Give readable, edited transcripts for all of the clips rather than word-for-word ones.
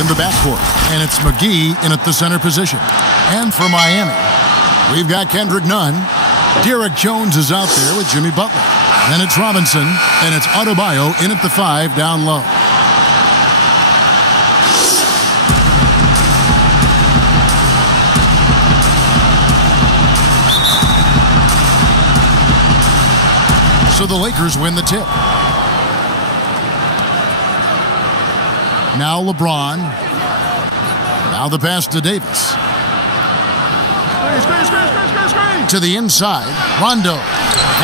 in the backcourt, and it's McGee in at the center position. And for Miami, we've got Kendrick Nunn. Derek Jones is out there with Jimmy Butler. Then it's Robinson, and it's Adebayo in at the 5 down low. So the Lakers win the tip. Now LeBron. Now the pass to Davis. To the inside, Rondo.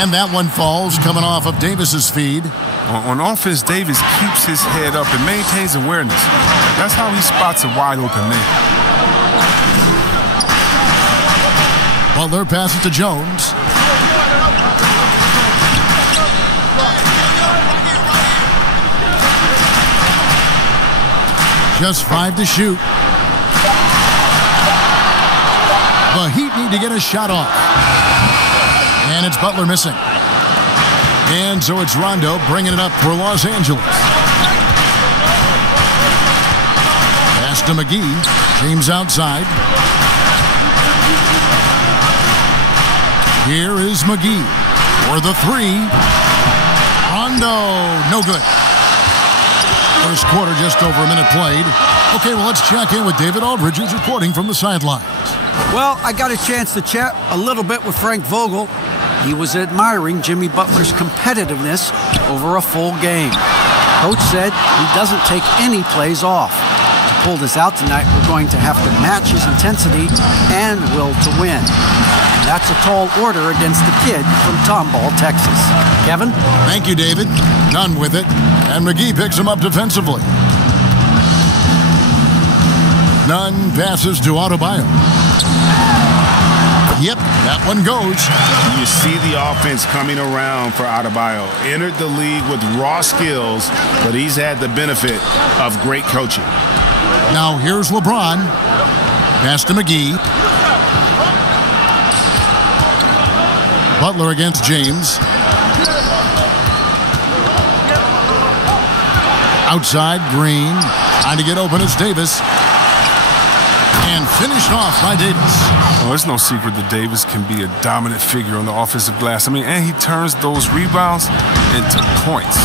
And that one falls coming off of Davis's feed. On offense, Davis keeps his head up and maintains awareness. That's how he spots a wide open man. Butler passes to Jones. Just 5 to shoot. The Heat need to get a shot off. And it's Butler missing. And so it's Rondo bringing it up for Los Angeles. Pass to McGee. James outside. Here is McGee for the 3. Rondo, no good. First quarter, just over a minute played. Okay, well, let's check in with David Aldridge, who's reporting from the sidelines. Well, I got a chance to chat a little bit with Frank Vogel. He was admiring Jimmy Butler's competitiveness over a full game. Coach said he doesn't take any plays off. To pull this out tonight, we're going to have to match his intensity and will to win. And that's a tall order against the kid from Tomball, Texas. Kevin? Thank you, David. Nunn with it. And McGee picks him up defensively. Nunn passes to Adebayo. Yep, that one goes. You see the offense coming around for Adebayo. Entered the league with raw skills, but he's had the benefit of great coaching. Now here's LeBron. Pass to McGee. Butler against James. Outside, Green. Trying to get open is Davis. And finished off by Davis. Well, it's no secret that Davis can be a dominant figure on the offensive glass. I mean, and he turns those rebounds into points.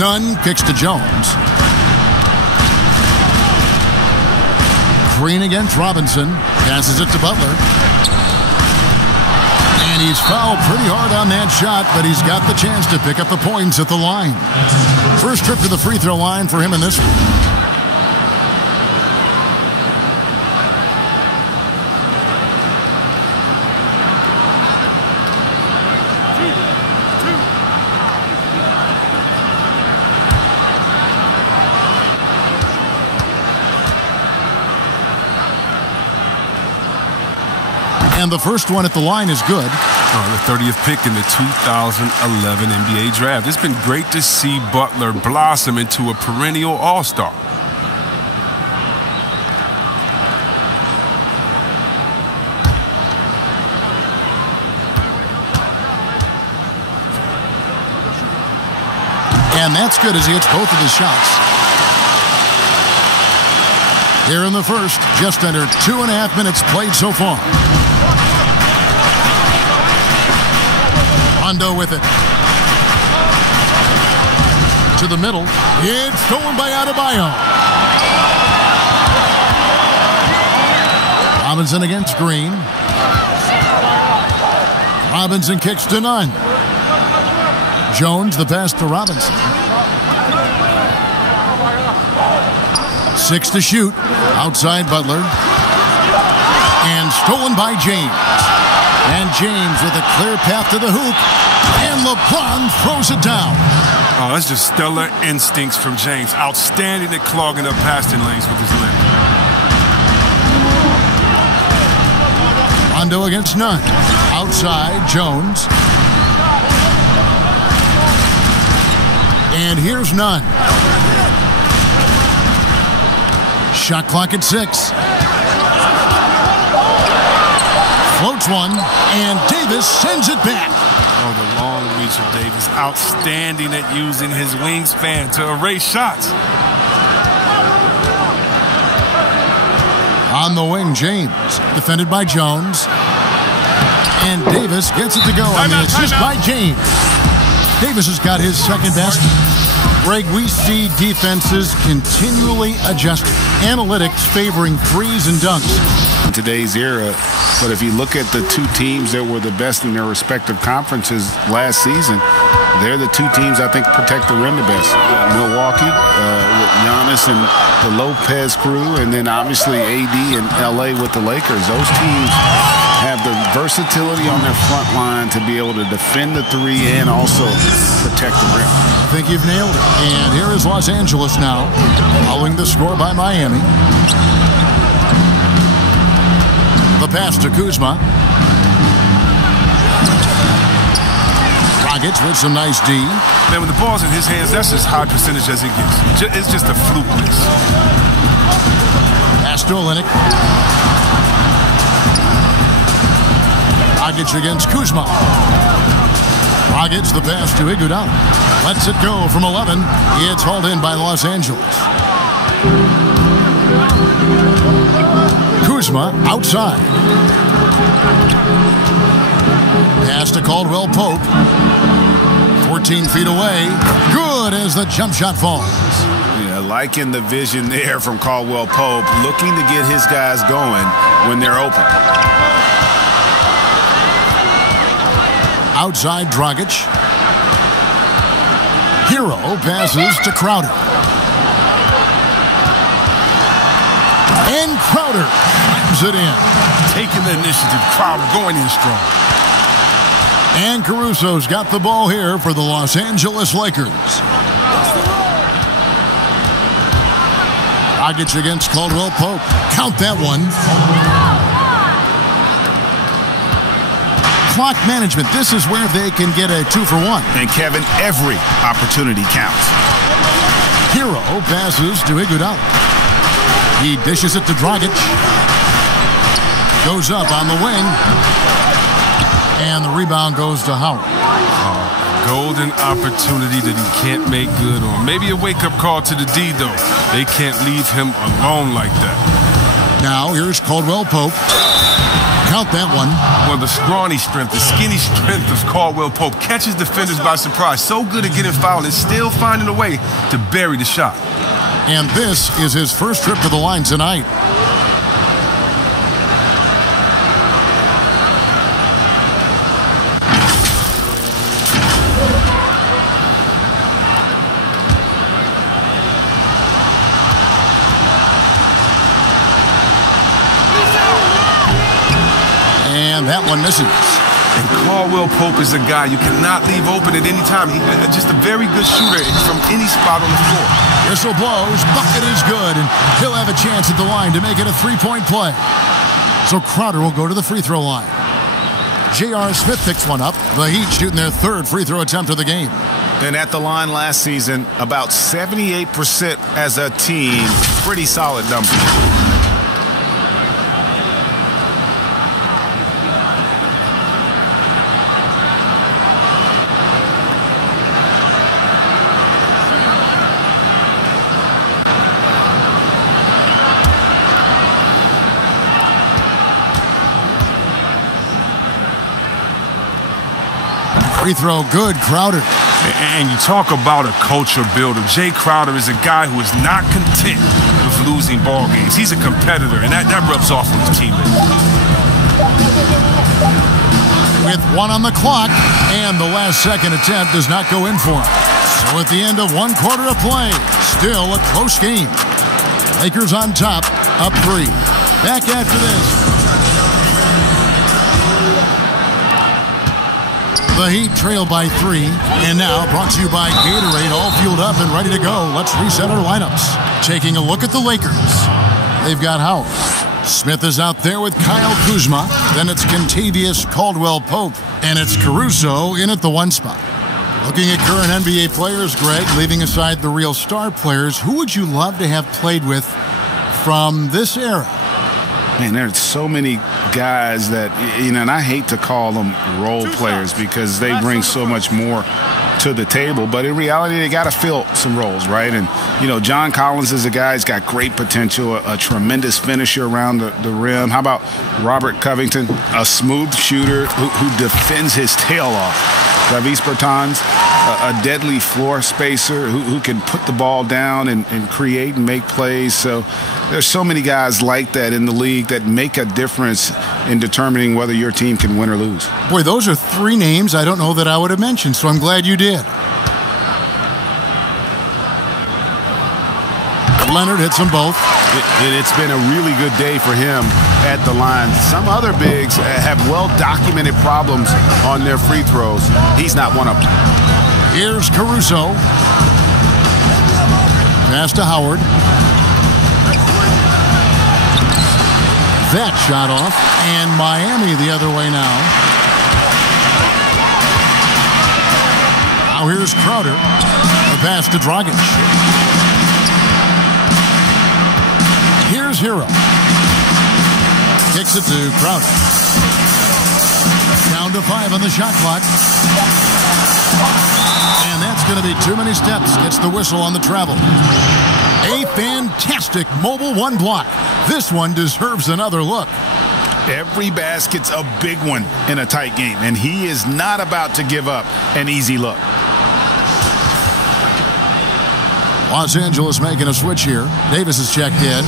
Nunn kicks to Jones. Green against Robinson. Passes it to Butler. And he's fouled pretty hard on that shot, but he's got the chance to pick up the points at the line. First trip to the free throw line for him in this one. And the first one at the line is good. The 30th pick in the 2011 NBA draft. It's been great to see Butler blossom into a perennial all-star. And that's good as he hits both of his shots. Here in the first, just under 2.5 minutes played so far. Rondo with it. To the middle. It's stolen by Adebayo. Robinson against Green. Robinson kicks to Nunn. Jones, the pass to Robinson. 6 to shoot. Outside Butler. And stolen by James. And James with a clear path to the hoop. And LeBron throws it down. Oh, that's just stellar instincts from James. Outstanding at clogging up passing lanes with his left. Rondo against Nunn. Outside, Jones. And here's Nunn. Shot clock at 6. Floats one, and Davis sends it back. Oh, the long reach of Davis. Outstanding at using his wingspan to erase shots. On the wing, James, defended by Jones. And Davis gets it to go on the assist by James. Davis has got his second best. Greg, we see defenses continually adjusting. Analytics favoring threes and dunks. In today's era, but if you look at the two teams that were the best in their respective conferences last season, they're the two teams I think protect the rim the best. Milwaukee with Giannis and the Lopez crew, and then obviously AD and LA with the Lakers. Those teams have the versatility on their front line to be able to defend the three and also protect the rim. I think you've nailed it. And here is Los Angeles now, following the score by Miami. The pass to Kuzma. Dragic with some nice D. Man, when the ball's in his hands, that's as high percentage as it gets. It's just a fluke miss. Pass to Olynyk. Dragic against Kuzma. Dragic the pass to Iguodala. Lets it go from 11. It's hauled in by Los Angeles. Kuzma outside. Pass to Caldwell Pope. 14 feet away. Good as the jump shot falls. Yeah, liking the vision there from Caldwell Pope, looking to get his guys going when they're open. Outside Dragic. Hero passes to Crowder. And Crowder slams it in. Taking the initiative, Crowder going in strong. And Caruso's got the ball here for the Los Angeles Lakers. Dragic against Caldwell Pope. Count that one. Clock management. This is where they can get a 2-for-1. And Kevin, every opportunity counts. Hero passes to Iguodala. He dishes it to Dragic. Goes up on the wing. And the rebound goes to Howard. Golden opportunity that he can't make good on. Maybe a wake-up call to the D, though. They can't leave him alone like that. Now, here's Caldwell Pope. Count that one. Well, the scrawny strength, the skinny strength of Caldwell Pope catches defenders by surprise. So good at getting fouled and still finding a way to bury the shot. And this is his first trip to the line tonight. And that one misses. And Caldwell Pope is a guy you cannot leave open at any time. He's just a very good shooter from any spot on the floor. Whistle blows, bucket is good, and he'll have a chance at the line to make it a three-point play. So Crowder will go to the free throw line. J.R. Smith picks one up. The Heat shooting their third free throw attempt of the game. And at the line last season, about 78% as a team. Pretty solid number. Free throw good, Crowder. And you talk about a culture builder. Jay Crowder is a guy who is not content with losing ball games. He's a competitor, and that rubs off on his teammates. With one on the clock, and the last second attempt does not go in for him. So at the end of one quarter of play, still a close game. Lakers on top, up 3. Back after this. The Heat trail by 3, and now brought to you by Gatorade, all fueled up and ready to go. Let's reset our lineups. Taking a look at the Lakers. They've got Howard. Smith is out there with Kyle Kuzma. Then it's Kentavious Caldwell-Pope, and it's Caruso in at the 1 spot. Looking at current NBA players, Greg, leaving aside the real star players, who would you love to have played with from this era? Man, there's so many guys that, and I hate to call them role players because they bring so much more to the table. But in reality, they got to fill some roles, right? And, you know, John Collins is a guy who's got great potential, a tremendous finisher around the rim. How about Robert Covington, a smooth shooter who defends his tail off? Davis Bertans, a deadly floor spacer who can put the ball down and create and make plays. So there's so many guys like that in the league that make a difference in determining whether your team can win or lose. Boy, those are three names I don't know that I would have mentioned, so I'm glad you did. Leonard hits them both. And it's been a really good day for him at the line. Some other bigs have well-documented problems on their free throws. He's not one of them. Here's Caruso. Pass to Howard. That shot off. And Miami the other way now. Now here's Crowder. The pass to Dragic. Here's Hero. Kicks it to Crowder. Down to 5 on the shot clock. And that's going to be too many steps. Gets the whistle on the travel. A fantastic mobile one block. This one deserves another look. Every basket's a big one in a tight game, and he is not about to give up an easy look. Los Angeles making a switch here. Davis is checked in.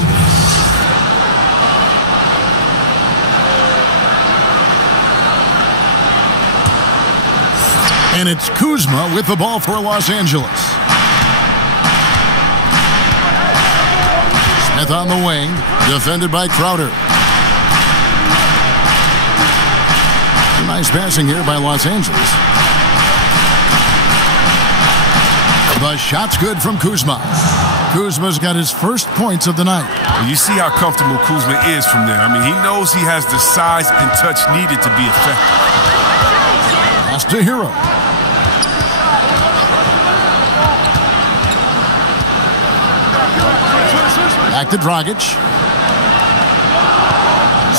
And it's Kuzma with the ball for Los Angeles. Smith on the wing, defended by Crowder. Nice passing here by Los Angeles. The shot's good from Kuzma. Kuzma's got his first points of the night. You see how comfortable Kuzma is from there. I mean, he knows he has the size and touch needed to be effective. Pass to Hero. Back to Dragic.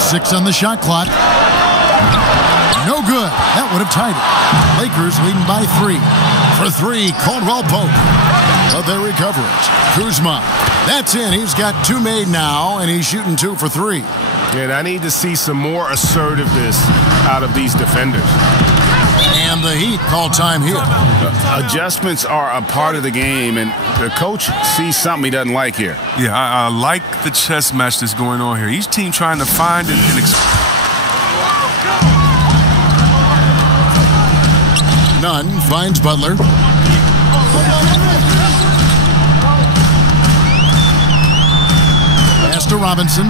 6 on the shot clock. No good. That would have tied it. Lakers leading by 3. For 3, Caldwell Pope. But they recover it. Kuzma. That's in. He's got 2 made now, and he's shooting 2 for 3. And I need to see some more assertiveness out of these defenders. And the Heat call time here. Adjustments are a part of the game, and the coach sees something he doesn't like here. Yeah, I like the chess match that's going on here. Each team trying to find and Nunn finds Butler. Pass to Robinson.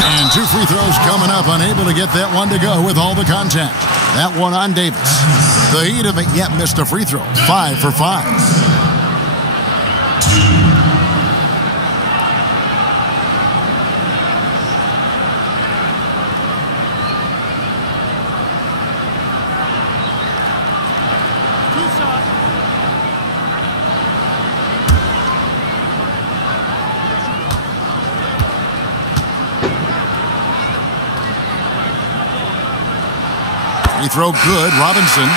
And 2 free throws coming up. Unable to get that one to go with all the contact. That one on Davis. The Heat haven't yet missed a free throw. 5 for 5. Free throw good, Robinson.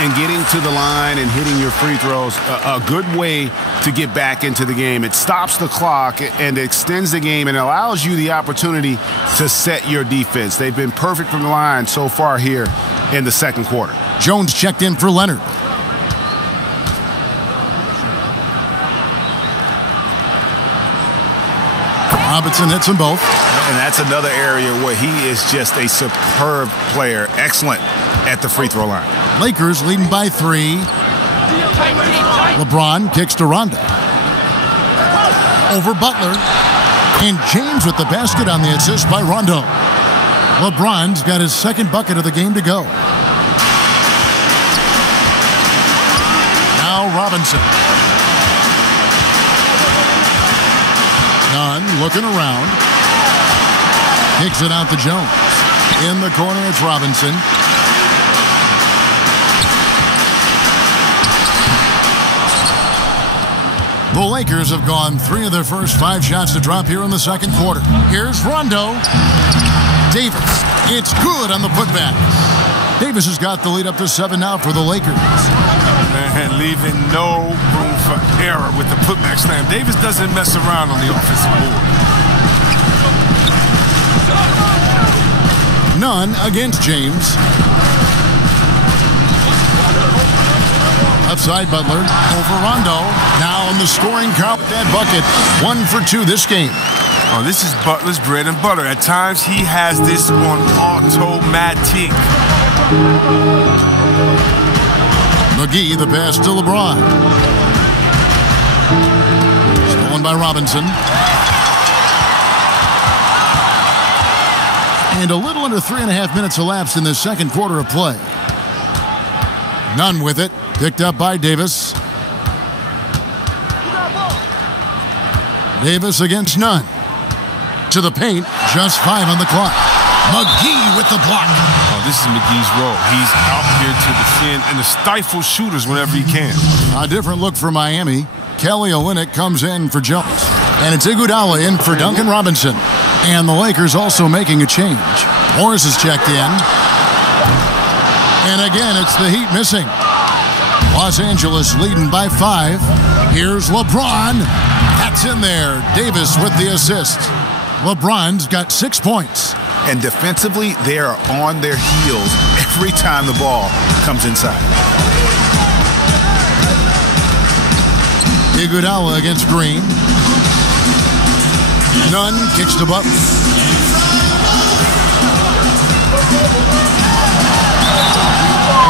And getting to the line and hitting your free throws, a good way to get back into the game. It stops the clock and extends the game and allows you the opportunity to set your defense. They've been perfect from the line so far here in the second quarter. Jones checked in for Leonard. Robinson hits them both. And that's another area where he is just a superb player. Excellent at the free throw line. Lakers leading by 3. LeBron kicks to Rondo. Over Butler. And James with the basket on the assist by Rondo. LeBron's got his second bucket of the game to go. Now Robinson. Nunn looking around. Kicks it out to Jones. In the corner, it's Robinson. The Lakers have gone 3 of their first 5 shots to drop here in the second quarter. Here's Rondo. Davis. It's good on the putback. Davis has got the lead up to 7 now for the Lakers. Man, leaving no room for error with the putback slam. Davis doesn't mess around on the offensive board. Nunn against James. Outside Butler over Rondo. Now on the scoring count, that bucket. 1 for 2 this game. Oh, this is Butler's bread and butter. At times, he has this on automatic. McGee, the pass to LeBron. Stolen by Robinson. And a little under 3.5 minutes elapsed in the second quarter of play. Nunn with it. Picked up by Davis. Davis against Nunn. To the paint. Just 5 on the clock. McGee with the block. Oh, this is McGee's role. He's out here to defend and to stifle shooters whenever he can. A different look for Miami. Kelly Olynyk comes in for Jones. And it's Iguodala in for Duncan Robinson. And the Lakers also making a change. Morris is checked in. And again, it's the Heat missing. Los Angeles leading by 5. Here's LeBron. That's in there. Davis with the assist. LeBron's got 6 points. And defensively, they are on their heels every time the ball comes inside. Iguodala against Green. Nunn kicks to Butler.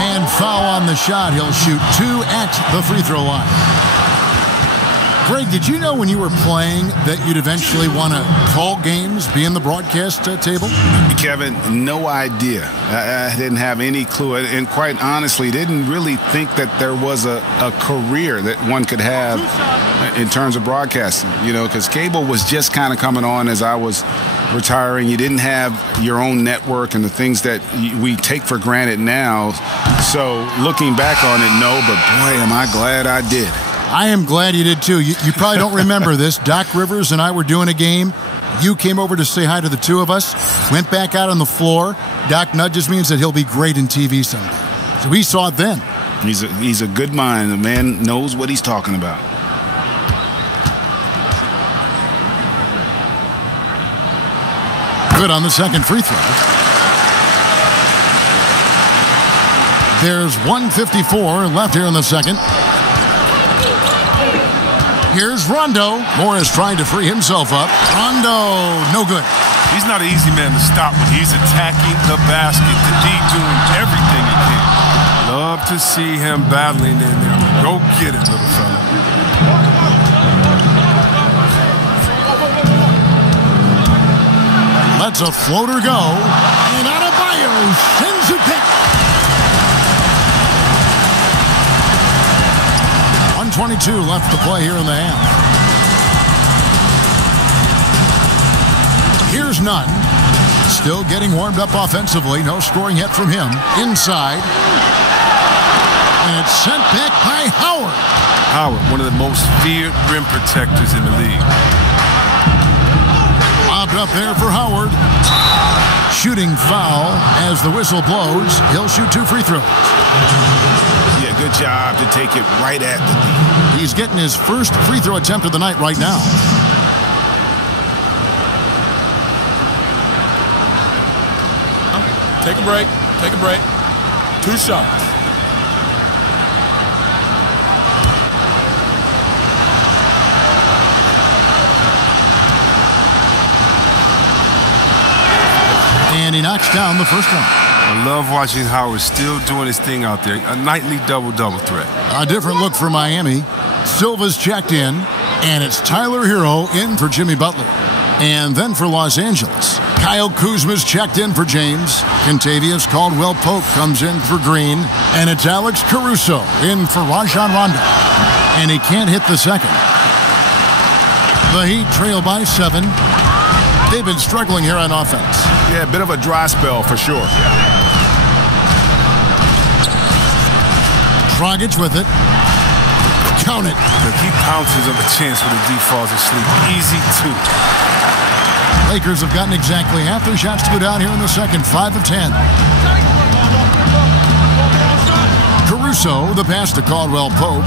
And foul on the shot. He'll shoot 2 at the free throw line. Greg, did you know when you were playing that you'd eventually want to call games, be in the broadcast table? Kevin, no idea. I didn't have any clue. And quite honestly, didn't really think that there was a career that one could have in terms of broadcasting, you know, because cable was just kind of coming on as I was retiring. You didn't have your own network and the things that we take for granted now. So looking back on it, no, but boy, am I glad I did. I am glad you did, too. You probably don't remember this. Doc Rivers and I were doing a game. You came over to say hi to the two of us, went back out on the floor. Doc nudges me and said he'll be great in TV someday. So we saw it then. He's a good mind. The man knows what he's talking about. Good on the second free throw. There's 1:54 left here in the second. Here's Rondo. Morris trying to free himself up. Rondo, no good. He's not an easy man to stop when he's attacking the basket. The D doing everything he can. Love to see him battling in there. Go get it, little fella. Lets a floater go. And Adebayo sends it back. 1:22 left to play here in the half. Here's Nunn. Still getting warmed up offensively. No scoring yet from him. Inside. And it's sent back by Howard. Howard, one of the most feared rim protectors in the league. Lobbed up there for Howard. Shooting foul as the whistle blows. He'll shoot 2 free throws. Yeah, good job to take it right at the D. He's getting his first free throw attempt of the night right now. Take a break. Take a break. 2 shots. And he knocks down the first one. I love watching Howard still doing his thing out there. A nightly double-double threat. A different look for Miami. Silva's checked in, and it's Tyler Hero in for Jimmy Butler. And then for Los Angeles, Kyle Kuzma's checked in for James. Kentavious Caldwell-Pope comes in for Green. And it's Alex Caruso in for Rajon Rondo. And he can't hit the second. The Heat trail by 7. They've been struggling here on offense. Yeah, a bit of a dry spell for sure. Dragic with it. Count it. Look, he pounces up a chance when the D falls asleep. Easy 2. Lakers have gotten exactly half their shots to go down here in the second. 5 of 10. Caruso, the pass to Caldwell Pope.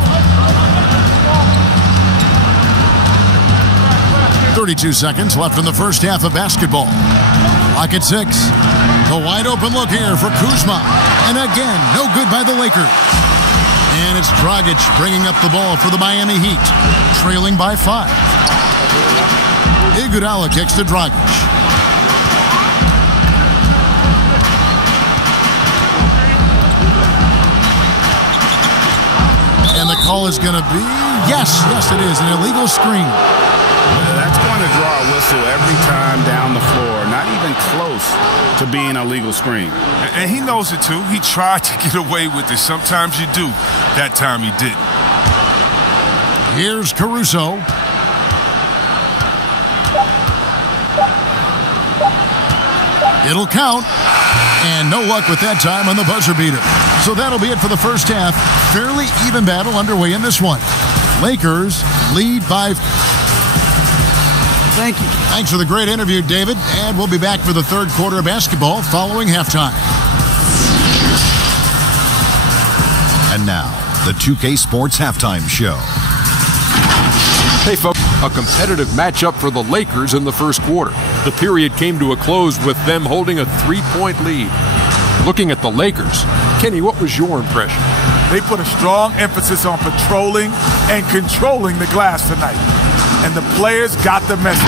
32 seconds left in the first half of basketball. Clock at 6. The wide open look here for Kuzma. And again, no good by the Lakers. And it's Dragic bringing up the ball for the Miami Heat, trailing by 5. Iguodala kicks to Dragic. And the call is going to be, yes, it is, an illegal screen. That's going to draw a whistle every time down the floor. Not even close to being a legal screen. And he knows it too. He tried to get away with it. Sometimes you do. That time he didn't. Here's Caruso. It'll count. And no luck with that time on the buzzer beater. So that'll be it for the first half. Fairly even battle underway in this one. Lakers lead by... Thank you. Thanks for the great interview, David. And we'll be back for the third quarter of basketball following halftime. And now, the 2K Sports Halftime Show. Hey, folks, a competitive matchup for the Lakers in the first quarter. The period came to a close with them holding a 3-point lead. Looking at the Lakers, Kenny, what was your impression? They put a strong emphasis on patrolling and controlling the glass tonight. And the players got the message.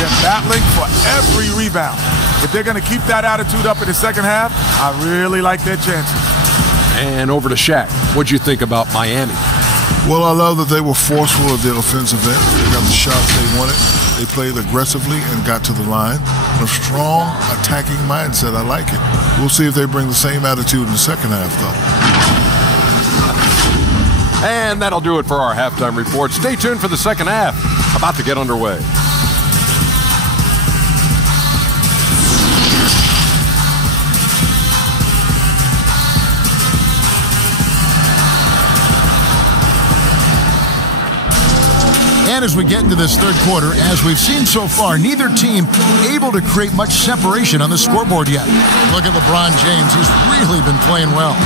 They're battling for every rebound. If they're going to keep that attitude up in the second half, I really like their chances. And over to Shaq. What'd you think about Miami? Well, I love that they were forceful at their offensive end. They got the shots they wanted. They played aggressively and got to the line. A strong attacking mindset. I like it. We'll see if they bring the same attitude in the second half, though. And that'll do it for our halftime report. Stay tuned for the second half. About to get underway. And as we get into this third quarter, as we've seen so far, neither team able to create much separation on the scoreboard yet. Look at LeBron James. He's really been playing well.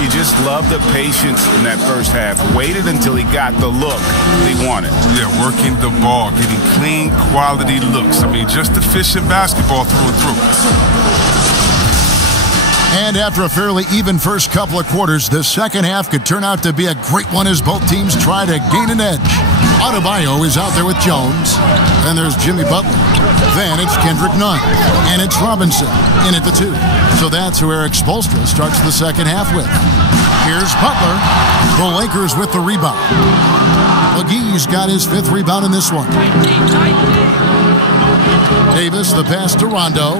You just love the patience in that first half. Waited until he got the look he wanted. Yeah, working the ball, getting clean, quality looks. I mean, just efficient basketball through and through. And after a fairly even first couple of quarters, the second half could turn out to be a great one as both teams try to gain an edge. Adebayo is out there with Jones. Then there's Jimmy Butler. Then it's Kendrick Nunn. And it's Robinson in at the 2. So that's who Eric Spoelstra starts the second half with. Here's Butler. The Lakers with the rebound. McGee's got his 5th rebound in this one. Davis, the pass to Rondo.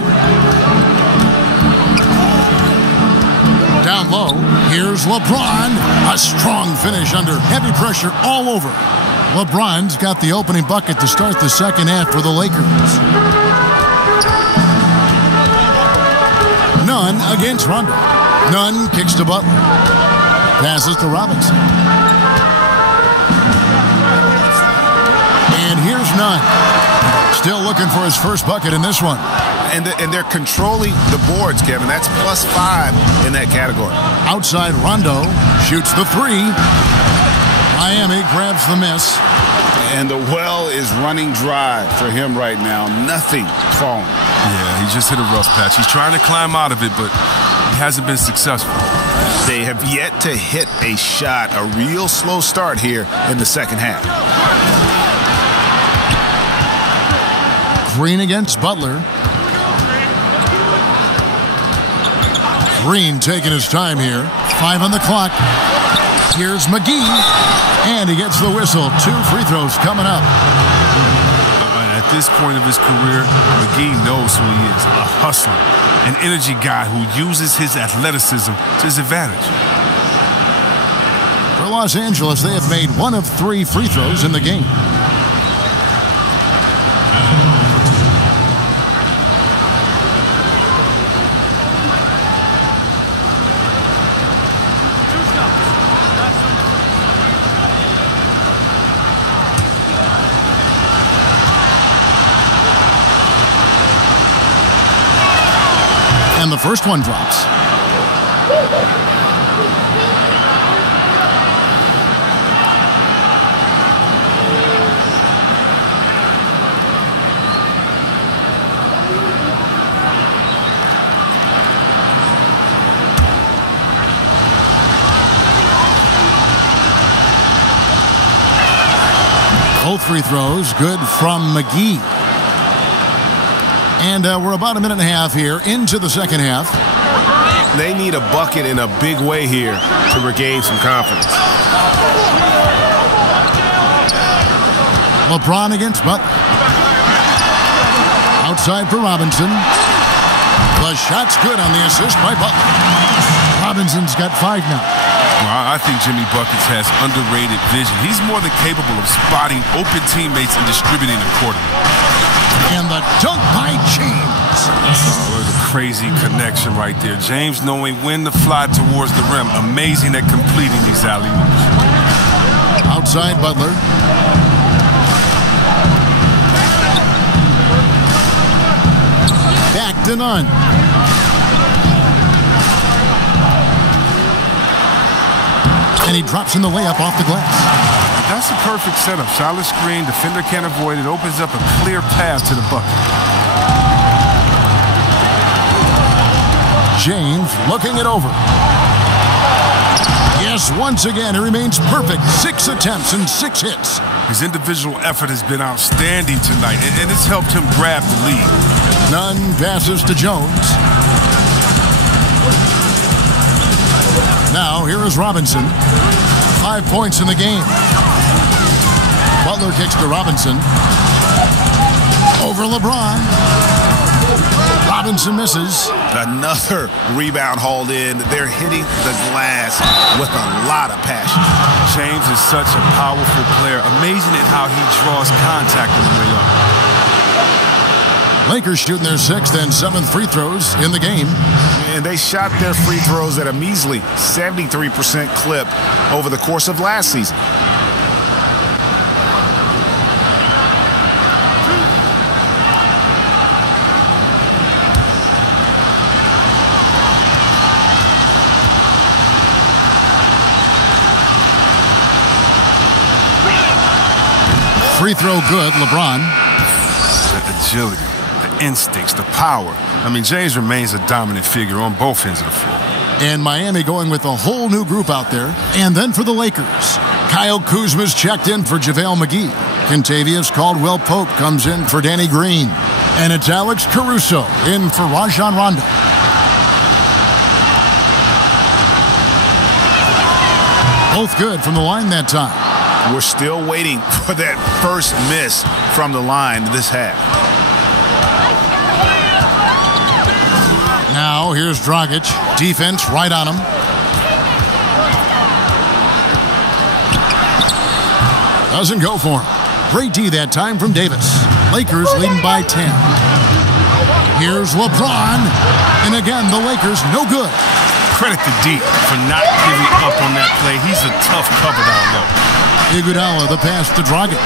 Down low, here's LeBron. A strong finish under heavy pressure all over. LeBron's got the opening bucket to start the second half for the Lakers. Nunn against Rondo. Nunn kicks to Butler. Passes to Robinson. And here's Nunn. Still looking for his first bucket in this one. And they're controlling the boards, Kevin. That's +5 in that category. Outside, Rondo shoots the 3. Miami grabs the miss. And the well is running dry for him right now. Nothing falling. Yeah, he just hit a rough patch. He's trying to climb out of it, but he hasn't been successful. They have yet to hit a shot. A real slow start here in the second half. Green against Butler. Green taking his time here. 5 on the clock. Here's McGee. And he gets the whistle. 2 free throws coming up. At this point of his career, McGee knows who he is. A hustler. An energy guy who uses his athleticism to his advantage. For Los Angeles, they have made 1 of 3 free throws in the game. And the first one drops. Both free throws good from McGee. And we're about a minute and a half here into the second half. They need a bucket in a big way here to regain some confidence. LeBron against Butler. Outside for Robinson. The shot's good on the assist by Butler. Robinson's got 5 now. Well, I think Jimmy Buckets has underrated vision. He's more than capable of spotting open teammates and distributing accordingly. And the dunk by James. Oh, a crazy connection right there. James knowing when to fly towards the rim. Amazing at completing these alley-oops. Outside Butler. Back to Nunn. And he drops in the layup off the glass. That's a perfect setup. Solid screen, defender can't avoid it. Opens up a clear path to the bucket. James looking it over. Yes, once again, he remains perfect. 6 attempts and 6 hits. His individual effort has been outstanding tonight, and it's helped him grab the lead. Nunn passes to Jones. Now, here is Robinson. 5 points in the game. Butler kicks to Robinson. Over LeBron. Robinson misses. Another rebound hauled in. They're hitting the glass with a lot of passion. James is such a powerful player. Amazing at how he draws contact on the way up. Lakers shooting their 6th and 7th free throws in the game. And they shot their free throws at a measly 73% clip over the course of last season. Free throw good, LeBron. The agility, the instincts, the power. I mean, James remains a dominant figure on both ends of the floor. And Miami going with a whole new group out there. And then for the Lakers, Kyle Kuzma's checked in for JaVale McGee. Kentavious Caldwell-Pope comes in for Danny Green. And it's Alex Caruso in for Rajon Rondo. Both good from the line that time. We're still waiting for that first miss from the line this half. Now, here's Dragic. Defense right on him. Doesn't go for him. Great D that time from Davis. Lakers leading by 10. Here's LeBron. And again, the Lakers no good. Credit to D for not giving up on that play. He's a tough cover down low. Iguodala, the pass to Dragic.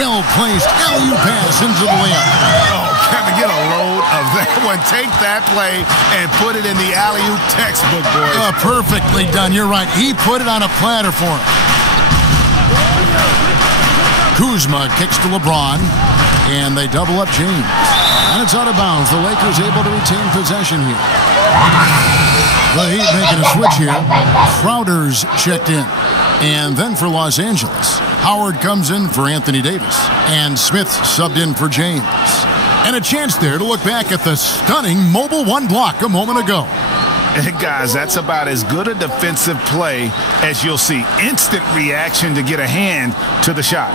Well-placed alley-oop pass into the layup. Oh, can we get a load of that one? Take that play and put it in the alley-oop textbook, boys. Perfectly done. You're right. He put it on a platter for him. Kuzma kicks to LeBron, and they double up James. And it's out of bounds. The Lakers able to retain possession here. The Heat making a switch here. Crowder's checked in. And then for Los Angeles, Howard comes in for Anthony Davis. And Smith subbed in for James. And a chance there to look back at the stunning mobile 1 block a moment ago. And guys, that's about as good a defensive play as you'll see. Instant reaction to get a hand to the shot.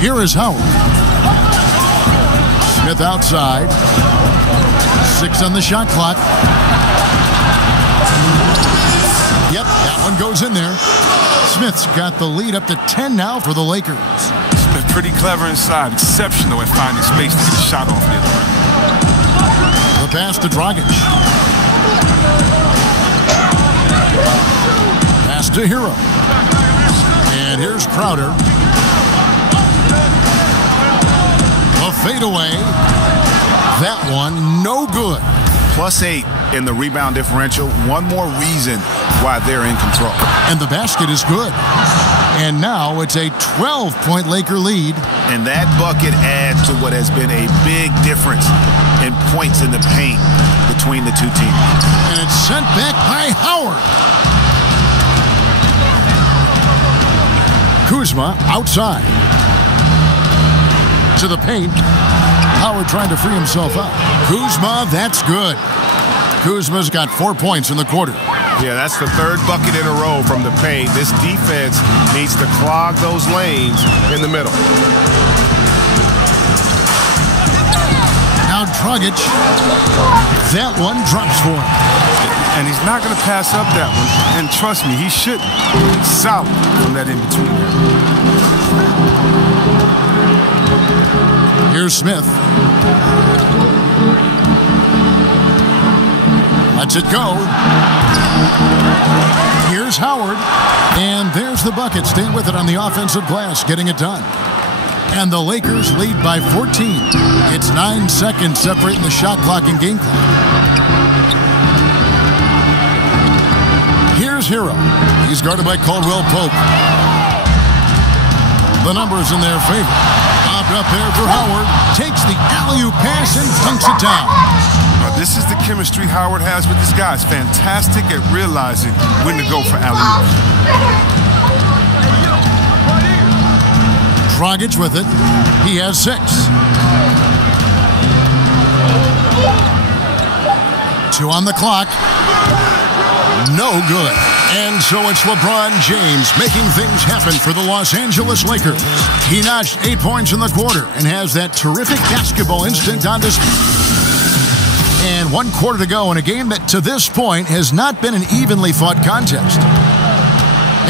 Here is Howard. Smith outside. 6 on the shot clock. Yep, that one goes in there. Smith's got the lead up to 10 now for the Lakers. Smith pretty clever inside. Exceptional at finding space to get a shot off the other rim. The pass to Dragic. Pass to Hero. And here's Crowder. A fadeaway. That one, no good. +8 in the rebound differential. One more reason why they're in control. And the basket is good. And now it's a 12-point Laker lead. And that bucket adds to what has been a big difference and points in the paint between the two teams. And it's sent back by Howard. Kuzma outside. To the paint. Howard trying to free himself up. Kuzma, that's good. Kuzma's got 4 points in the quarter. Yeah, that's the third bucket in a row from the paint. This defense needs to clog those lanes in the middle. Now Dragic. That one drops for him. And he's not going to pass up that one. And trust me, he shouldn't. He's solid from that in-between. Here's Smith. Lets it go. Here's Howard. And there's the bucket. Stay with it on the offensive glass, getting it done. And the Lakers lead by 14. It's 9 seconds separating the shot clock and game clock. Here's Hero. He's guarded by Caldwell Pope. The numbers in their favor. Bobbed up there for Howard. Takes the alley-oop pass and dunks it down. This is the chemistry Howard has with his guys. Fantastic at realizing when to go for alley-oops. Dragic with it. He has 6. 2 on the clock. No good. And so it's LeBron James making things happen for the Los Angeles Lakers. He notched 8 points in the quarter and has that terrific basketball instinct on display. And 1 quarter to go in a game that to this point has not been an evenly fought contest.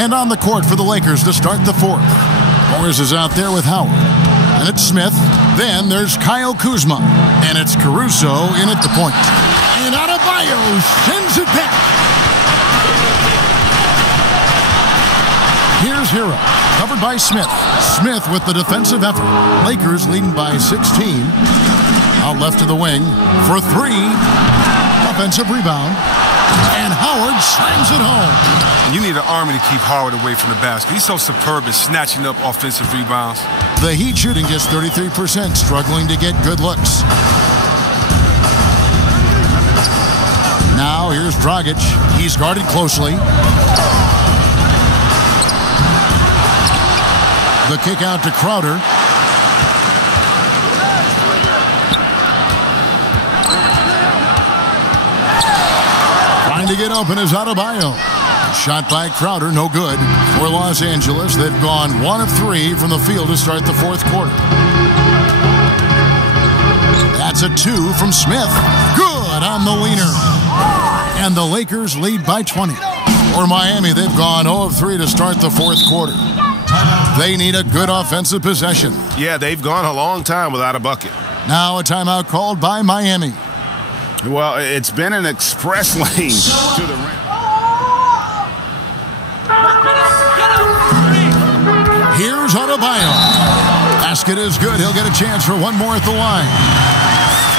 And on the court for the Lakers to start the 4th. Morris is out there with Howard. And it's Smith. Then there's Kyle Kuzma. And it's Caruso in at the point. And Adebayo sends it back. Here's Hero. Covered by Smith. Smith with the defensive effort. Lakers leading by 16. Out left to the wing for 3. Offensive rebound. And Howard slams it home. You need an army to keep Howard away from the basket. He's so superb at snatching up offensive rebounds. The Heat shooting just 33%, struggling to get good looks. Now here's Dragic. He's guarded closely. The kick out to Crowder. Trying to get open is Adebayo. Shot by Crowder, no good. For Los Angeles, they've gone 1 of 3 from the field to start the 4th quarter. That's a 2 from Smith. Good on the leaner. And the Lakers lead by 20. For Miami, they've gone 0 of 3 to start the 4th quarter. They need a good offensive possession. Yeah, they've gone a long time without a bucket. Now a timeout called by Miami. Well, it's been an express lane to the rim. Here's Adebayo. Basket is good. He'll get a chance for 1 more at the line.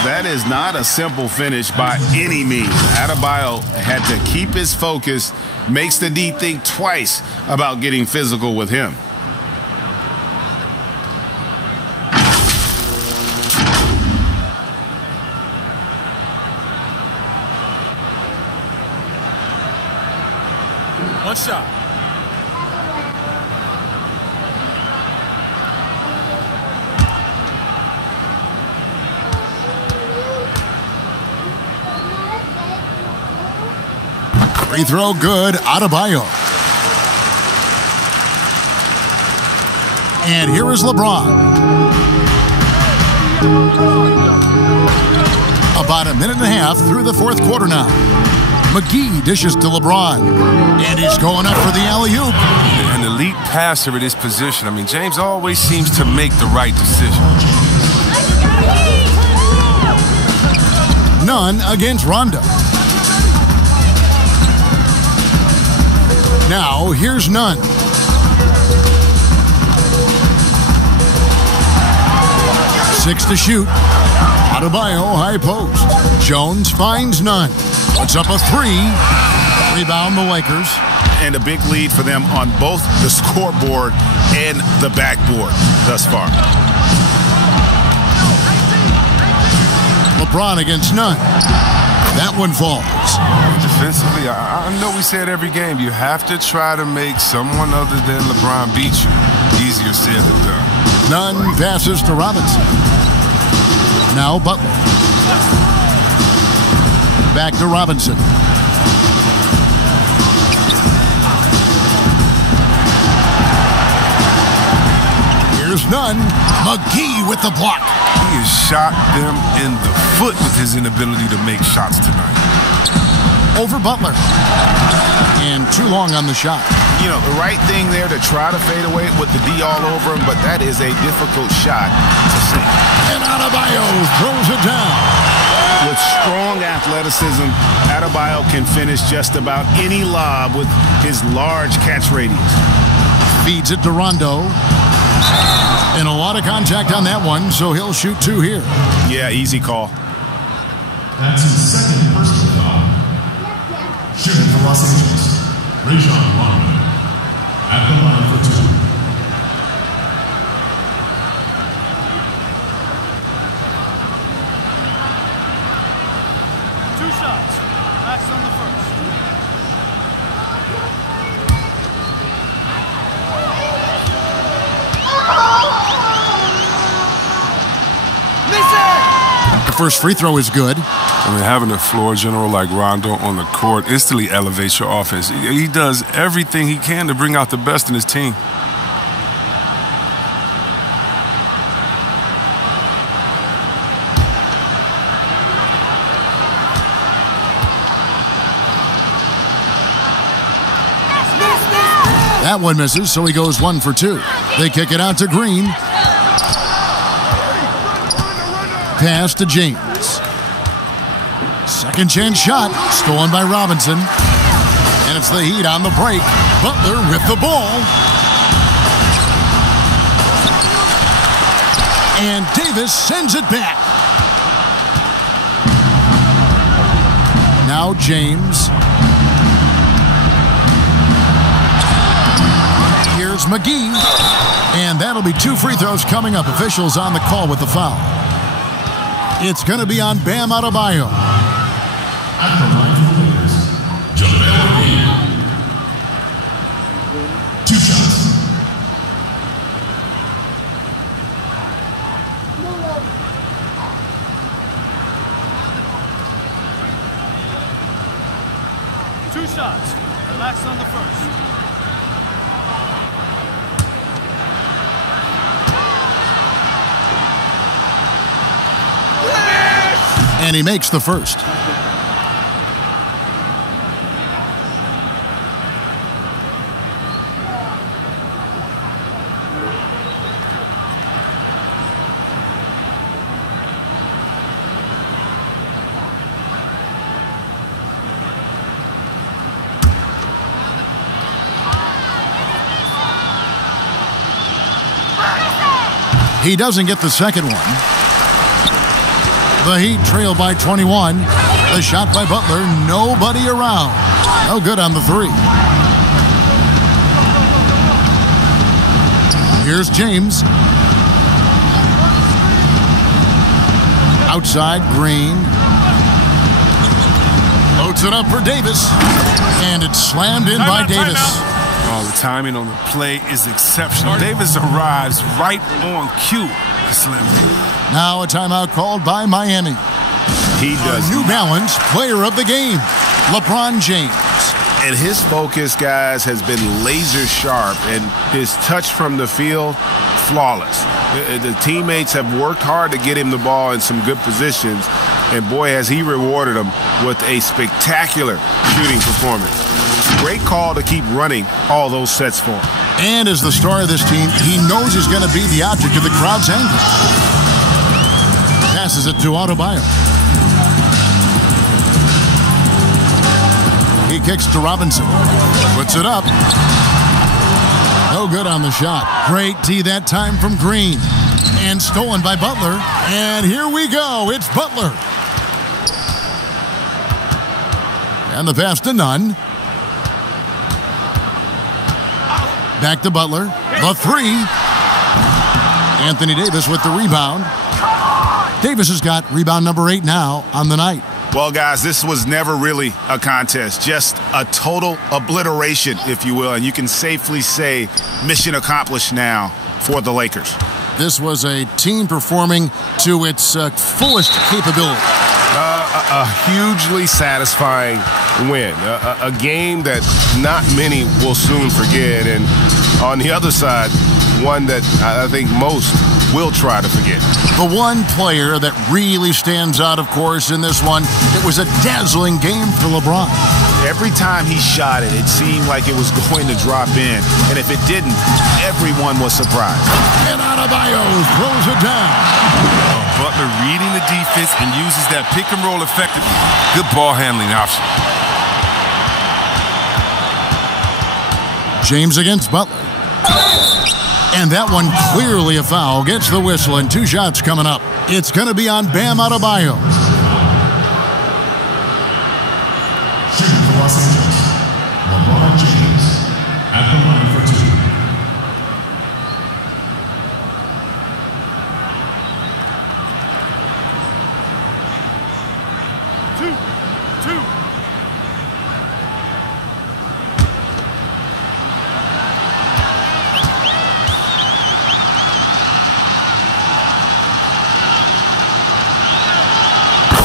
That is not a simple finish by any means. Adebayo had to keep his focus, makes the D think twice about getting physical with him. One shot. Free throw good, Adebayo. And here is LeBron. About a minute and a half through the 4th quarter now. McGee dishes to LeBron. And he's going up for the alley-oop. An elite passer at his position. I mean, James always seems to make the right decision. None against Rondo. Now, here's Nunn. Six to shoot. Adebayo, high post. Jones finds Nunn. Puts up a 3. Rebound the Lakers. And a big lead for them on both the scoreboard and the backboard thus far. LeBron against Nunn. That one falls. Defensively, I know we say it every game. You have to try to make someone other than LeBron beat you. Easier said than done. Nunn passes to Robinson. Now Butler. Back to Robinson. Here's Nunn. McGee with the block. He has shot them in the foot with his inability to make shots tonight. Over Butler. And too long on the shot. You know, the right thing there to try to fade away with the D all over him, but that is a difficult shot to sink. And Adebayo throws it down. With strong athleticism, Adebayo can finish just about any lob with his large catch radius. Feeds it to Rondo. And a lot of contact on that one, so he'll shoot 2 here. Yeah, easy call. That's his second personal foul. Shooting for Los Angeles, Rajon Rondo at the line for 2. Two shots. Max on the first. The first free throw is good. I mean, having a floor general like Rondo on the court instantly elevates your offense. He does everything he can to bring out the best in his team. That one misses, so he goes 1 for 2. They kick it out to Green. Pass to James. Second chance shot, stolen by Robinson. And it's the Heat on the break. Butler with the ball. And Davis sends it back. Now James. Here's McGee. And that'll be 2 free throws coming up. Officials on the call with the foul. It's going to be on Bam Adebayo. At the line for the Lakers, JaVale McGee. 2 shots. Two shots. Relax on the first. And he makes the first. He doesn't get the second one. The Heat trail by 21. The shot by Butler, nobody around. No good on the 3. Here's James. Outside, Green. Loads it up for Davis. And it's slammed in by Davis. Oh, the timing on the play is exceptional. Davis arrives right on cue. Now a timeout called by Miami. He does. New Balance player of the game, LeBron James. And his focus, guys, has been laser sharp, and his touch from the field, flawless. The teammates have worked hard to get him the ball in some good positions, and boy, has he rewarded them with a spectacular shooting performance. Great call to keep running all those sets for him. And as the star of this team, he knows he's going to be the object of the crowd's anger. Passes it to Adebayo. He kicks to Robinson. Puts it up. No good on the shot. Great D that time from Green. And stolen by Butler. And here we go. It's Butler. And the pass to Nunn. Back to Butler. The 3. Anthony Davis with the rebound. Davis has got rebound number 8 now on the night. Well, guys, this was never really a contest, just a total obliteration, if you will, and you can safely say mission accomplished now for the Lakers. This was a team performing to its fullest capability. A hugely satisfying win, a game that not many will soon forget, and on the other side, one that I think most will try to forget. The one player that really stands out, of course, in this one, it was a dazzling game for LeBron. Every time he shot it, it seemed like it was going to drop in, and if it didn't, everyone was surprised. And Adebayo throws it down. Butler reading the defense and uses that pick and roll effectively. Good ball handling option. James against Butler. And that one clearly a foul. Gets the whistle, and 2 shots coming up. It's going to be on Bam Adebayo. Shooting for Los Angeles, LeBron James at the line for 2.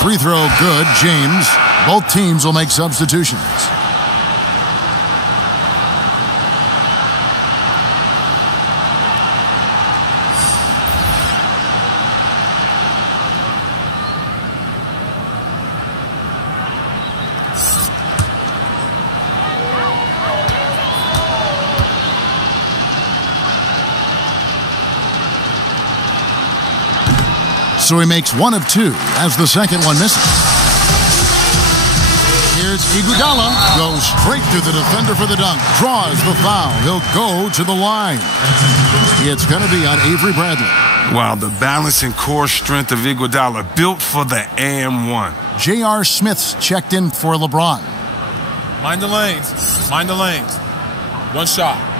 Free throw good, James. Both teams will make substitutions. So he makes 1 of 2 as the second one misses. Here's Iguodala. Goes straight through the defender for the dunk. Draws the foul. He'll go to the line. It's going to be on Avery Bradley. Wow, the balance and core strength of Iguodala built for the and-1. J.R. Smith's checked in for LeBron. Mind the lanes. Mind the lanes. 1 shot.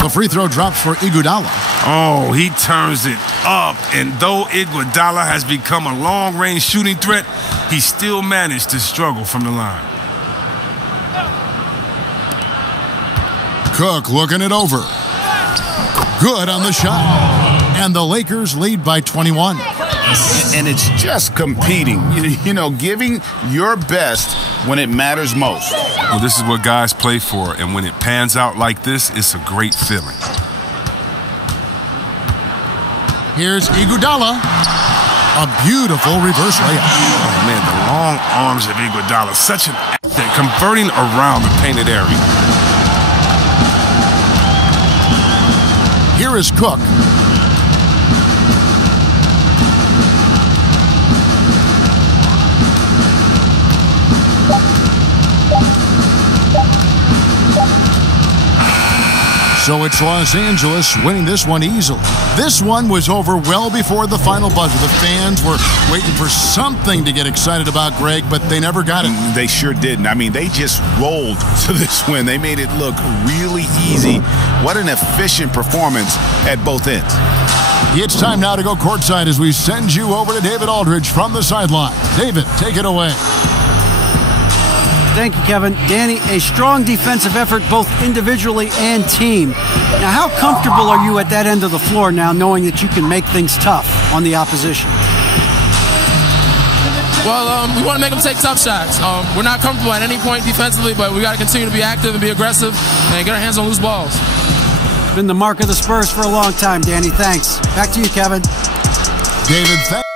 The free throw drops for Iguodala. Oh, he turns it up. And though Iguodala has become a long-range shooting threat, he still managed to struggle from the line. Cook looking it over. Good on the shot. And the Lakers lead by 21. And it's just competing, you know, giving your best when it matters most. Well, this is what guys play for, and when it pans out like this, it's a great feeling. Here's Iguodala. A beautiful reverse layup. Oh, man, the long arms of Iguodala, such an athlete, converting around the painted area. Here is Cook. So it's Los Angeles winning this one easily. This one was over well before the final buzzer. The fans were waiting for something to get excited about, Greg, but they never got it. They sure didn't. I mean, they just rolled to this win. They made it look really easy. What an efficient performance at both ends. It's time now to go courtside as we send you over to David Aldridge from the sideline. David, take it away. Thank you, Kevin. Danny, a strong defensive effort both individually and team. Now, how comfortable are you at that end of the floor now, knowing that you can make things tough on the opposition? Well, we want to make them take tough shots. We're not comfortable at any point defensively, but we got to continue to be active and be aggressive and get our hands on loose balls. It's been the mark of the Spurs for a long time, Danny. Thanks. Back to you, Kevin. David, thanks.